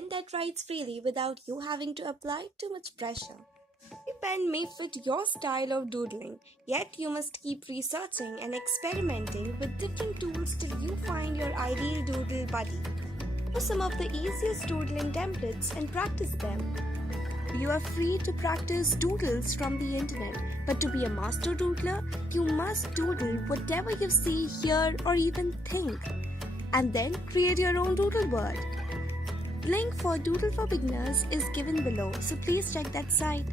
pen that writes freely without you having to apply too much pressure. A pen may fit your style of doodling, yet you must keep researching and experimenting with different tools till you find your ideal doodle buddy. For some of the easiest doodling templates and practice them. You are free to practice doodles from the internet, but to be a master doodler, you must doodle whatever you see, hear, or even think, and then create your own doodle world. Link for Doodle for Beginners is given below, so please check that site.